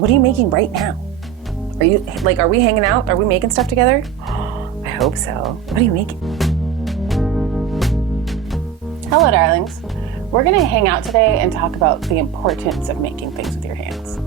What are you making right now? Are we hanging out? Are we making stuff together? I hope so. What are you making? Hello, darlings. We're gonna hang out today and talk about the importance of making things with your hands.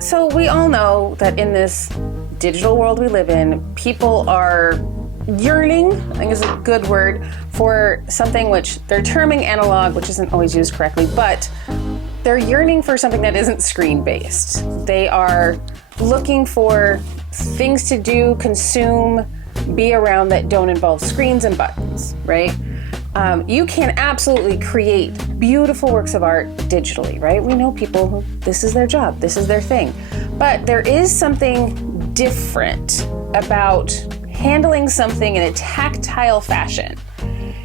So we all know that in this digital world we live in, people are yearning, I think is a good word, for something which they're terming analog, which isn't always used correctly, but they're yearning for something that isn't screen-based. They are looking for things to do, consume, be around that don't involve screens and buttons, right? You can absolutely create beautiful works of art digitally, right? We know people who this is their job, this is their thing. But there is something different about handling something in a tactile fashion,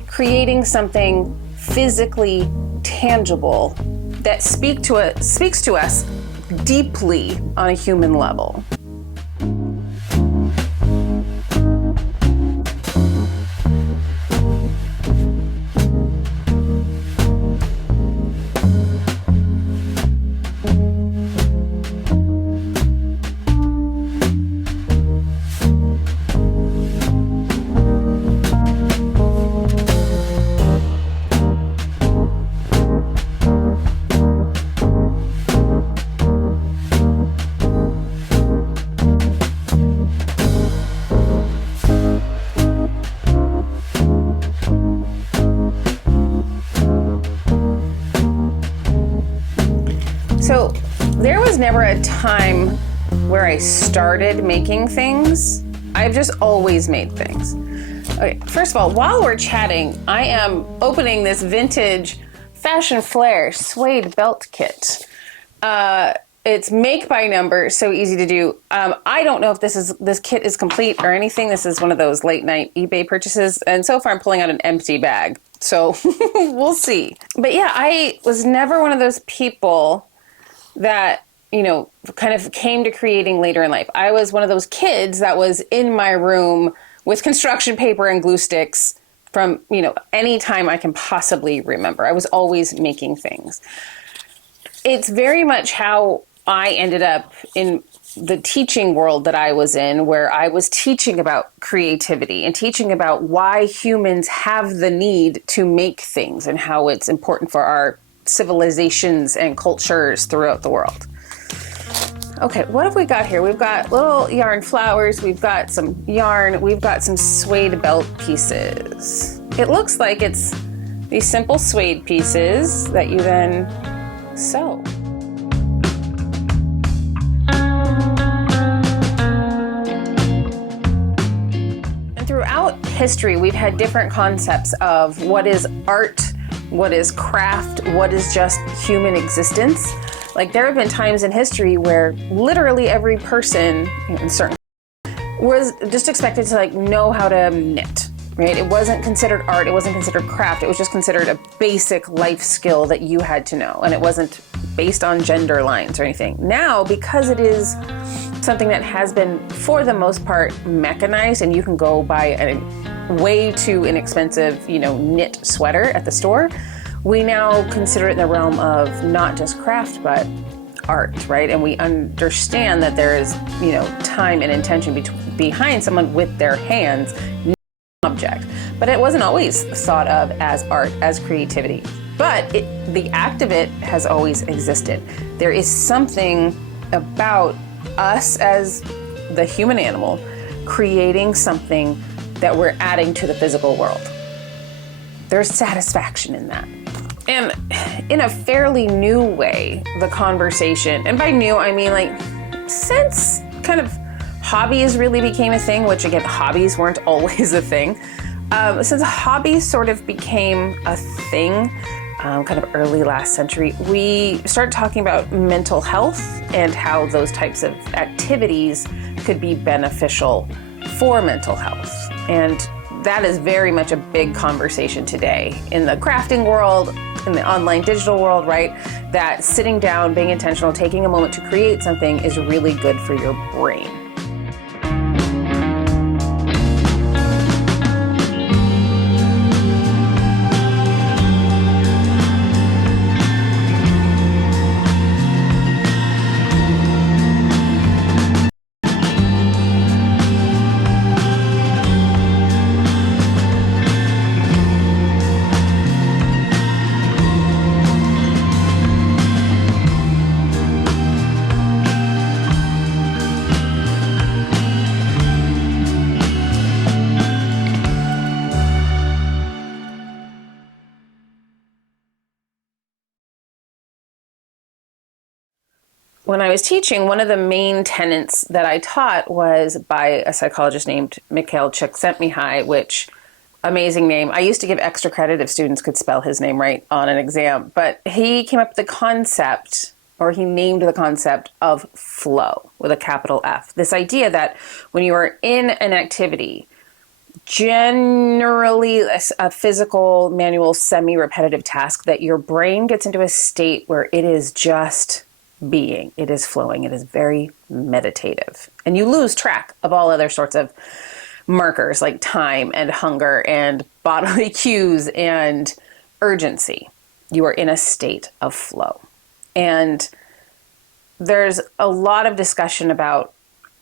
creating something physically tangible that speaks to us deeply on a human level. So there was never a time where I started making things. I've just always made things. Okay, first of all, while we're chatting, I am opening this vintage Fashion Flair suede belt kit. It's make by number, so easy to do. I don't know if this kit is complete or anything. This is one of those late night eBay purchases, and so far I'm pulling out an empty bag. So we'll see. But yeah, I was never one of those people that, kind of came to creating later in life. I was one of those kids that was in my room with construction paper and glue sticks from, any time I can possibly remember. I was always making things. It's very much how I ended up in the teaching world that I was in, where I was teaching about creativity and teaching about why humans have the need to make things and how it's important for our civilizations and cultures throughout the world. Okay, what have we got here? We've got little yarn flowers, we've got some yarn, we've got some suede belt pieces. It looks like it's these simple suede pieces that you then sew. And throughout history, we've had different concepts of what is art, what is craft, what is just human existence. Like, there have been times in history where literally every person in certain was just expected to know how to knit, right? It wasn't considered art, it wasn't considered craft, it was just considered a basic life skill that you had to know, and it wasn't based on gender lines or anything. Now, because it is something that has been, for the most part, mechanized, and you can go buy a way too inexpensive, knit sweater at the store, we now consider it in the realm of not just craft, but art, right? And we understand that there is, time and intention behind someone with their hands, object. But it wasn't always thought of as art, as creativity. But the act of it has always existed. There is something about us as the human animal creating something that we're adding to the physical world. There's satisfaction in that. And in a fairly new way, the conversation, and by new, I mean since kind of hobbies really became a thing, which again, hobbies weren't always a thing. Since hobbies sort of became a thing, kind of early last century, we started talking about mental health and how those types of activities could be beneficial for mental health. And that is very much a big conversation today in the crafting world, in the online digital world, right? That sitting down, being intentional, taking a moment to create something is really good for your brain. When I was teaching, one of the main tenets that I taught was by a psychologist named McCalls, which, amazing name. I used to give extra credit if students could spell his name right on an exam, but he came up with the concept, or he named the concept of flow with a capital F. This idea that when you are in an activity, generally a physical, manual, semi-repetitive task, that your brain gets into a state where it is just being, it is flowing, it is very meditative. And you lose track of all other sorts of markers like time and hunger and bodily cues and urgency. You are in a state of flow. And there's a lot of discussion about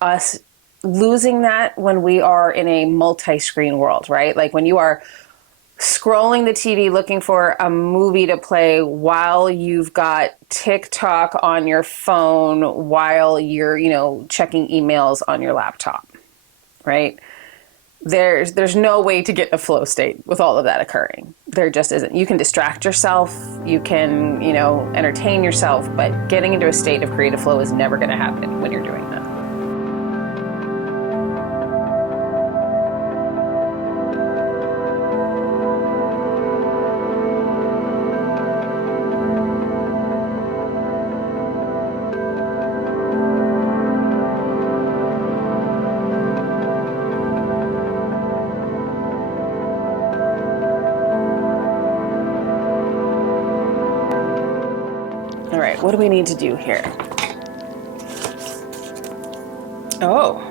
us losing that when we are in a multi-screen world, right? Like when you are scrolling the TV looking for a movie to play while you've got TikTok on your phone, while you're, checking emails on your laptop, right? There's no way to get a flow state with all of that occurring. There just isn't. You can distract yourself, you can, entertain yourself, but getting into a state of creative flow is never going to happen when you're doing that. All right, what do we need to do here? Oh,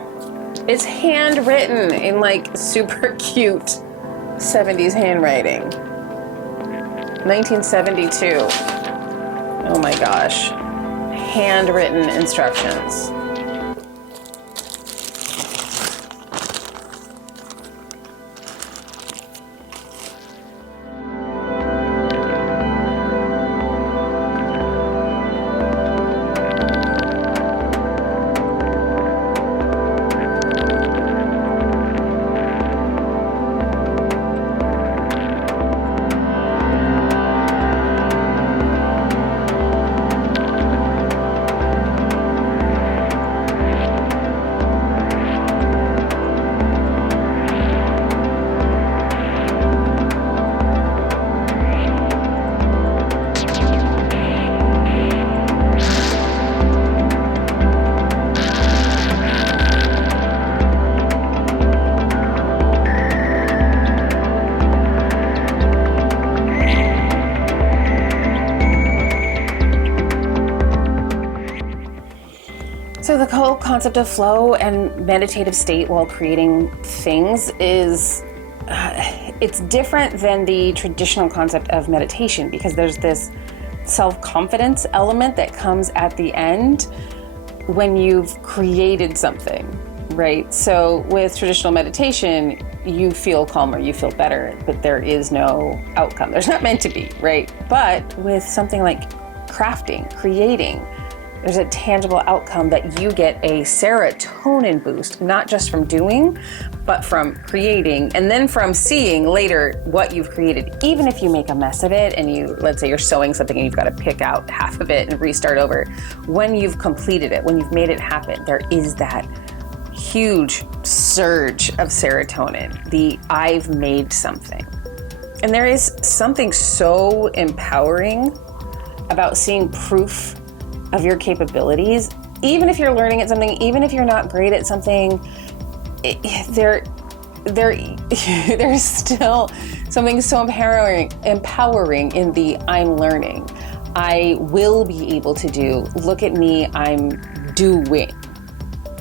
it's handwritten in like super cute 70s handwriting. 1972. Oh my gosh. Handwritten instructions. So the whole concept of flow and meditative state while creating things is, it's different than the traditional concept of meditation, because there's this self-confidence element that comes at the end when you've created something, right? So with traditional meditation, you feel calmer, you feel better, but there is no outcome. There's not meant to be, right? But with something like crafting, creating, there's a tangible outcome that you get a serotonin boost, not just from doing, but from creating, and then from seeing later what you've created. Even if you make a mess of it and let's say you're sewing something and you've got to pick out half of it and restart over, when you've completed it, when you've made it happen, there is that huge surge of serotonin, I've made something. And there is something so empowering about seeing proof of your capabilities, even if you're learning at something, even if you're not great at something. there's still something so empowering in the I'm learning. I will be able to do. Look at me, I'm doing.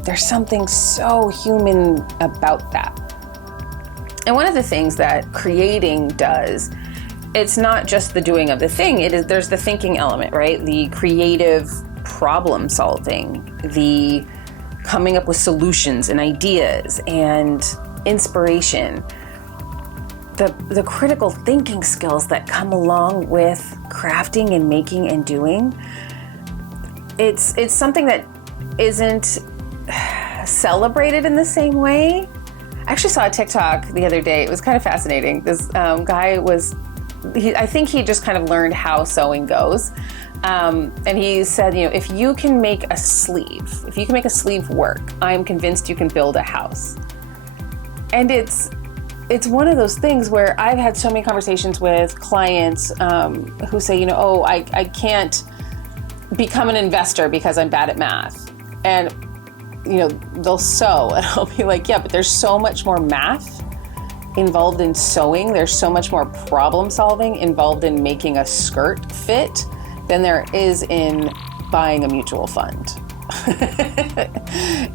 There's something so human about that. And one of the things that creating does, it's not just the doing of the thing, there's the thinking element, right? The creative problem solving, the coming up with solutions and ideas and inspiration, the critical thinking skills that come along with crafting and making and doing. It's something that isn't celebrated in the same way. I actually saw a TikTok the other day. It was kind of fascinating. This guy I think he just kind of learned how sewing goes. And he said, if you can make a sleeve work, I'm convinced you can build a house. And it's one of those things where I've had so many conversations with clients who say, I can't become an investor because I'm bad at math. And, they'll sew, and I'll be like, yeah, but there's so much more math involved in sewing. There's so much more problem solving involved in making a skirt fit than there is in buying a mutual fund.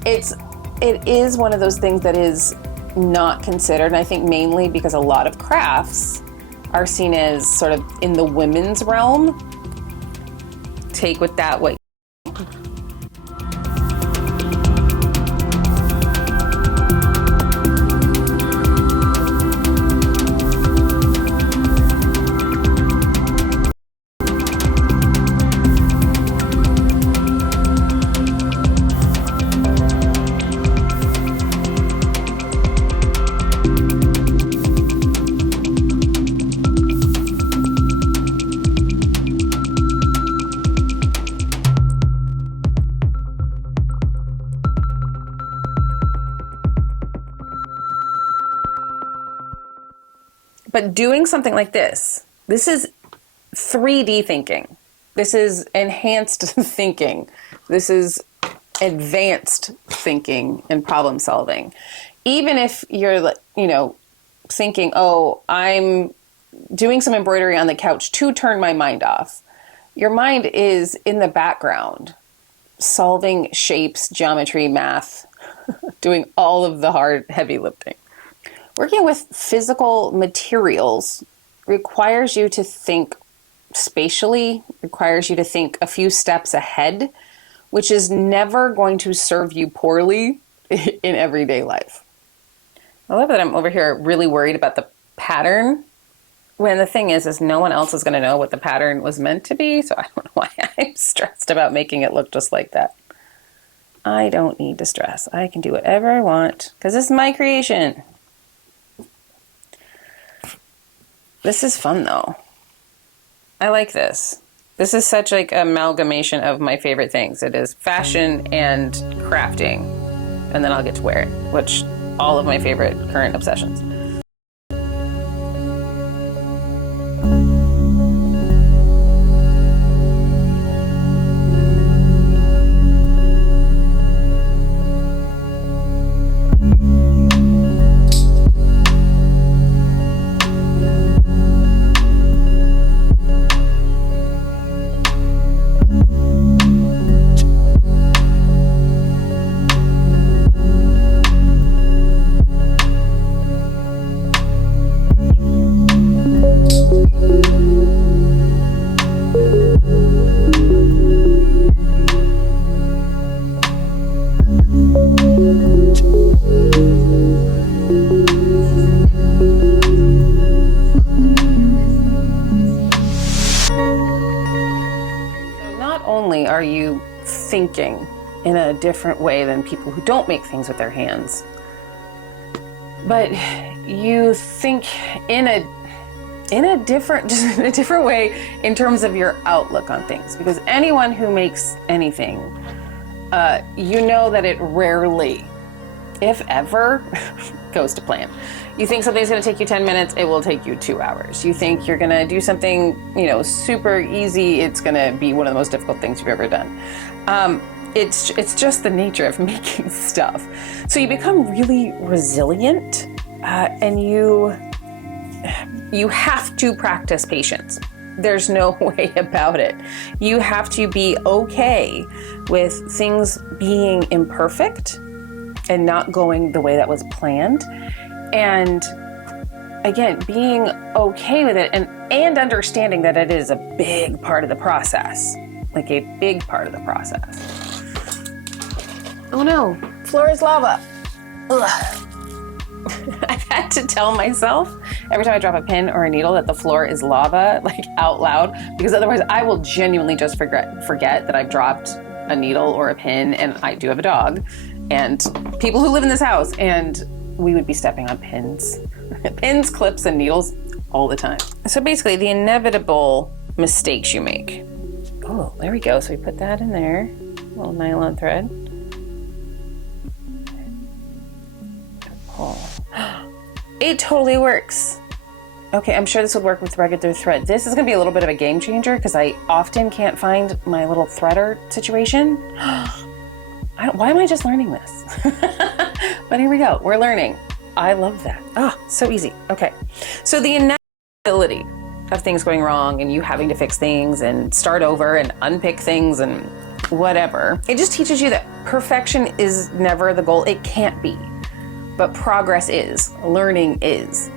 It is one of those things that is not considered, and I think mainly because a lot of crafts are seen as sort of in the women's realm. Take with that what. But doing something like this is 3D thinking. This is enhanced thinking. This is advanced thinking and problem solving. Even if you're, thinking, oh, I'm doing some embroidery on the couch to turn my mind off. Your mind is in the background, solving shapes, geometry, math, doing all of the hard, heavy lifting. Working with physical materials requires you to think spatially, requires you to think a few steps ahead, which is never going to serve you poorly in everyday life. I love that I'm over here really worried about the pattern, when the thing is no one else is going to know what the pattern was meant to be, so I don't know why I'm stressed about making it look just like that. I don't need to stress. I can do whatever I want, because this is my creation. This is fun though. I like this. This is such like amalgamation of my favorite things. It is fashion and crafting. And then I'll get to wear it, which all of my favorite current obsessions. Are you thinking in a different way than people who don't make things with their hands, but you think in a different way in terms of your outlook on things, because anyone who makes anything, that it rarely, if ever, goes to plan. You think something's going to take you 10 minutes, it will take you 2 hours. You think you're going to do something, super easy, it's going to be one of the most difficult things you've ever done. It's just the nature of making stuff. So you become really resilient and you have to practice patience. There's no way about it. You have to be okay with things being imperfect and not going the way that was planned. And again, being okay with it and understanding that it is a big part of the process, like a big part of the process. Oh no, floor is lava. Ugh. I've had to tell myself every time I drop a pin or a needle that the floor is lava, like out loud, because otherwise I will genuinely just forget that I've dropped a needle or a pin, and I do have a dog and people who live in this house, and we would be stepping on pins, clips, and needles all the time. So basically the inevitable mistakes you make. Oh, there we go. So we put that in there, a little nylon thread. Pull. It totally works. Okay, I'm sure this would work with regular thread. This is gonna be a little bit of a game changer because I often can't find my little threader situation. Why am I just learning this? But here we go, we're learning. I love that. Oh, so easy. Okay, so the inevitability of things going wrong and you having to fix things and start over and unpick things and whatever, it just teaches you that perfection is never the goal. It can't be, but progress is, learning is.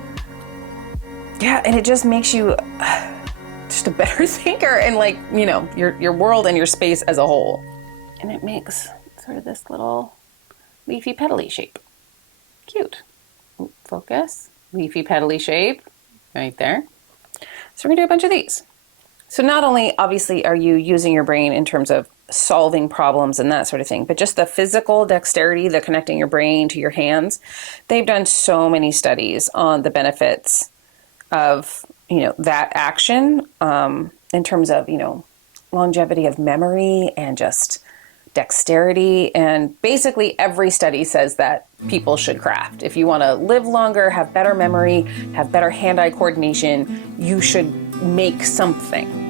Yeah, and it just makes you just a better thinker and, like, you know, your world and your space as a whole. And it makes sort of this little leafy petally shape. Cute. Ooh, focus. Leafy petally shape right there. So we're gonna do a bunch of these. So not only obviously are you using your brain in terms of solving problems and that sort of thing, but just the physical dexterity, the connecting your brain to your hands. They've done so many studies on the benefits of, you know, that action in terms of, you know, longevity of memory and just dexterity. And basically every study says that people should craft. If you want to live longer, have better memory, have better hand-eye coordination, you should make something.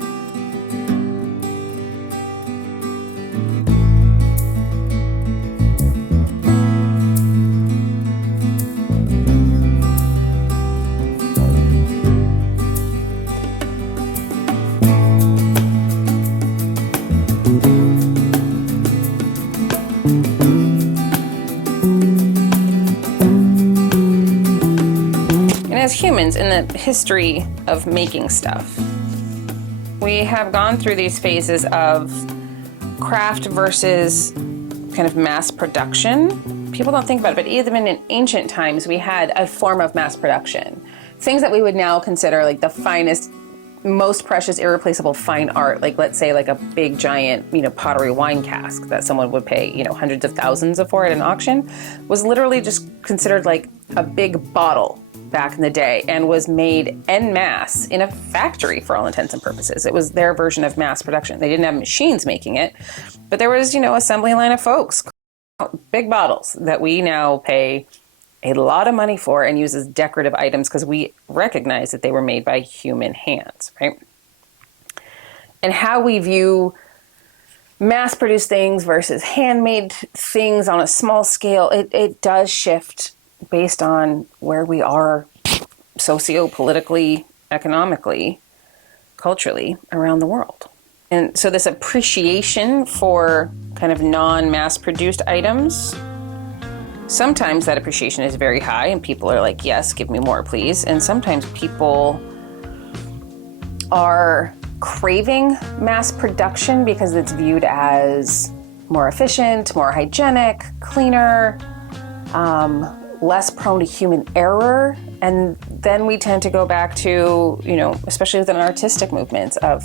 As humans, in the history of making stuff, we have gone through these phases of craft versus kind of mass production. People don't think about it, but even in ancient times, we had a form of mass production. Things that we would now consider like the finest, most precious, irreplaceable fine art, like let's say like a big giant, you know, pottery wine cask that someone would pay, you know, hundreds of thousands for at an auction, was literally just considered like a big bottle back in the day and was made en masse in a factory for all intents and purposes. It was their version of mass production. They didn't have machines making it, but there was, you know, assembly line of folks, big bottles that we now pay a lot of money for and use as decorative items because we recognize that they were made by human hands, right? And how we view mass-produced things versus handmade things on a small scale, it does shift based on where we are socio-politically, economically, culturally around the world. And so this appreciation for kind of non-mass produced items, sometimes that appreciation is very high and people are like, yes, give me more, please. And sometimes people are craving mass production because it's viewed as more efficient, more hygienic, cleaner, less prone to human error. And then we tend to go back to, you know, especially within artistic movements of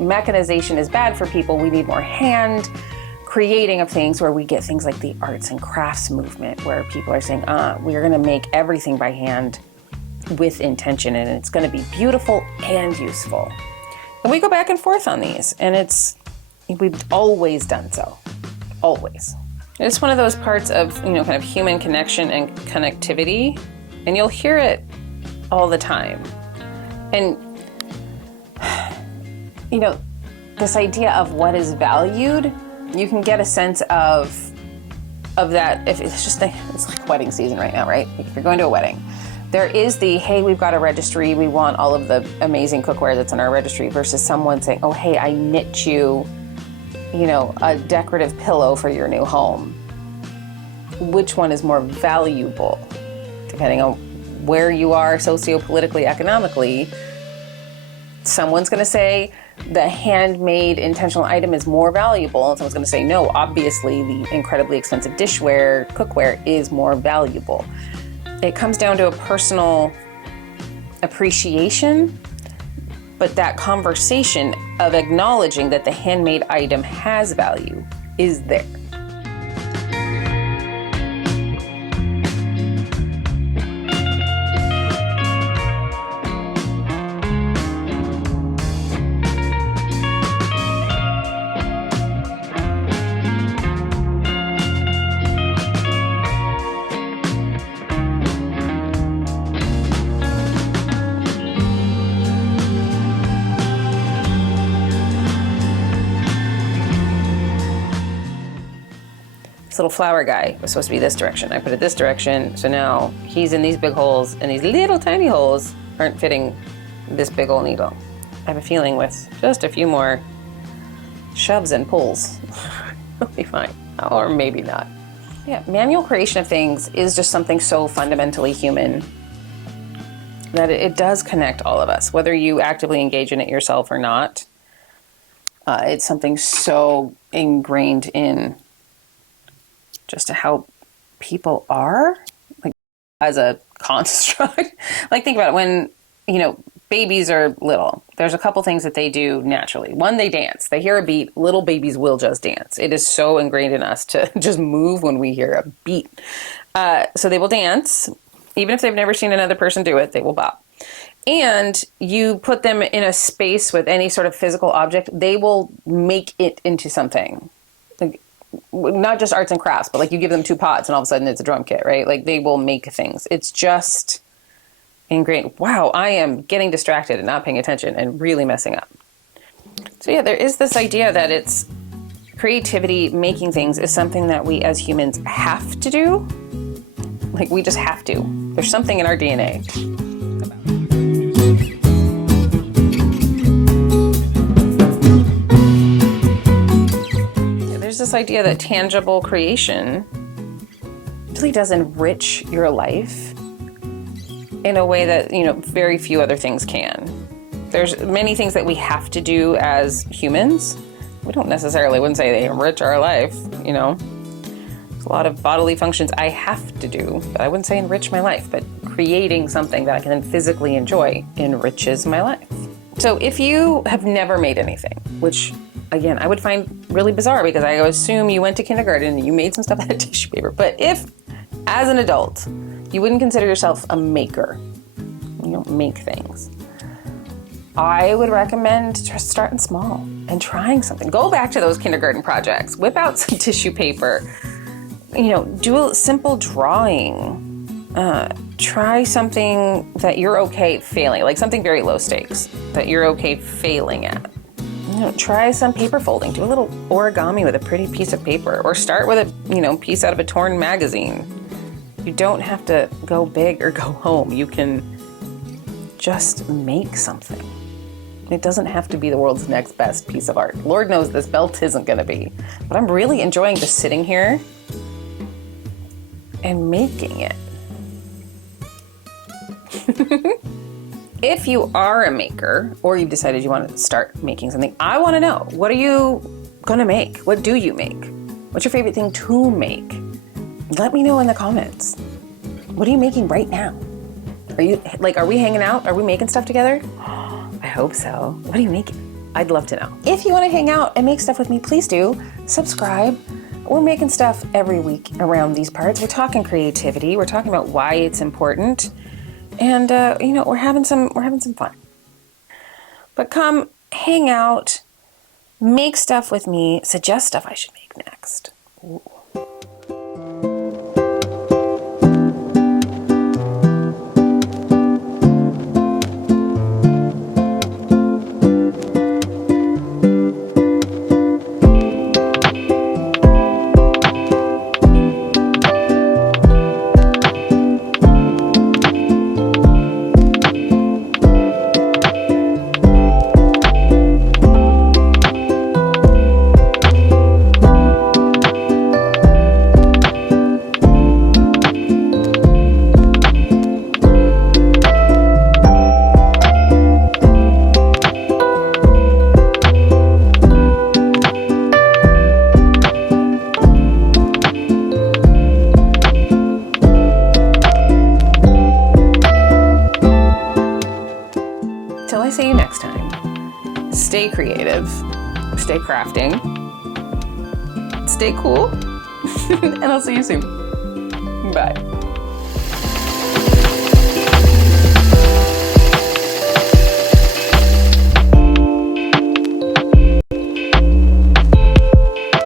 mechanization is bad for people. We need more hand creating of things, where we get things like the arts and crafts movement where people are saying, we're going to make everything by hand with intention and it's going to be beautiful and useful. And we go back and forth on these, and we've always done so. Always. It's one of those parts of, you know, kind of human connection and connectivity, and you'll hear it all the time. And, you know, this idea of what is valued, you can get a sense of that if it's just it's like wedding season right now, right? If you're going to a wedding, There is the, hey, we've got a registry, we want all of the amazing cookware that's in our registry, versus someone saying, oh, hey, I knit you, a decorative pillow for your new home. Which one is more valuable? Depending on where you are sociopolitically, economically, someone's going to say the handmade intentional item is more valuable, and someone's going to say, no, obviously the incredibly expensive dishware, cookware is more valuable. It comes down to a personal appreciation, but that conversation of acknowledging that the handmade item has value is there. Little flower guy was supposed to be this direction. I put it this direction, so now he's in these big holes, and these little tiny holes aren't fitting this big old needle. I have a feeling with just a few more shoves and pulls, it'll be fine. Or maybe not. Yeah, manual creation of things is just something so fundamentally human that it does connect all of us, whether you actively engage in it yourself or not. It's something so ingrained in just how people are, like, as a construct. Like, think about it, when, babies are little, there's a couple things that they do naturally. One, they dance. They hear a beat, little babies will just dance. It is so ingrained in us to just move when we hear a beat. So they will dance. Even if they've never seen another person do it, they will bop. And you put them in a space with any sort of physical object, they will make it into something. Like, not just arts and crafts, but like you give them two pots and all of a sudden it's a drum kit, right? Like, they will make things. It's just ingrained. Wow, I am getting distracted and not paying attention and really messing up. So yeah, there is this idea that it's creativity, making things is something that we as humans have to do. Like, we just have to. There's something in our DNA. This idea that tangible creation really does enrich your life in a way that, very few other things can. There's many things that we have to do as humans. We don't necessarily, wouldn't say they enrich our life, There's a lot of bodily functions I have to do, but I wouldn't say enrich my life, but creating something that I can then physically enjoy enriches my life. So if you have never made anything, which again, I would find really bizarre because I assume you went to kindergarten and you made some stuff out of tissue paper. But if, as an adult, you wouldn't consider yourself a maker, you don't make things, I would recommend just starting small and trying something. Go back to those kindergarten projects, whip out some tissue paper, do a simple drawing, try something that you're okay failing, like something very low stakes that you're okay failing at. Try some paper folding. Do a little origami with a pretty piece of paper, or start with a piece out of a torn magazine. You don't have to go big or go home. You can just make something. It doesn't have to be the world's next best piece of art. Lord knows this belt isn't going to be, but I'm really enjoying just sitting here and making it. If you are a maker, or you've decided you want to start making something, I want to know, what are you going to make? What do you make? What's your favorite thing to make? Let me know in the comments. What are you making right now? Are we hanging out? Are we making stuff together? I hope so. What are you making? I'd love to know. If you want to hang out and make stuff with me, please do. Subscribe. We're making stuff every week around these parts. We're talking creativity. We're talking about why it's important. And, we're having some fun. But come hang out, make stuff with me, suggest stuff I should make next. Ooh. I say you next time, stay creative, stay crafting, stay cool, and I'll see you soon. Bye.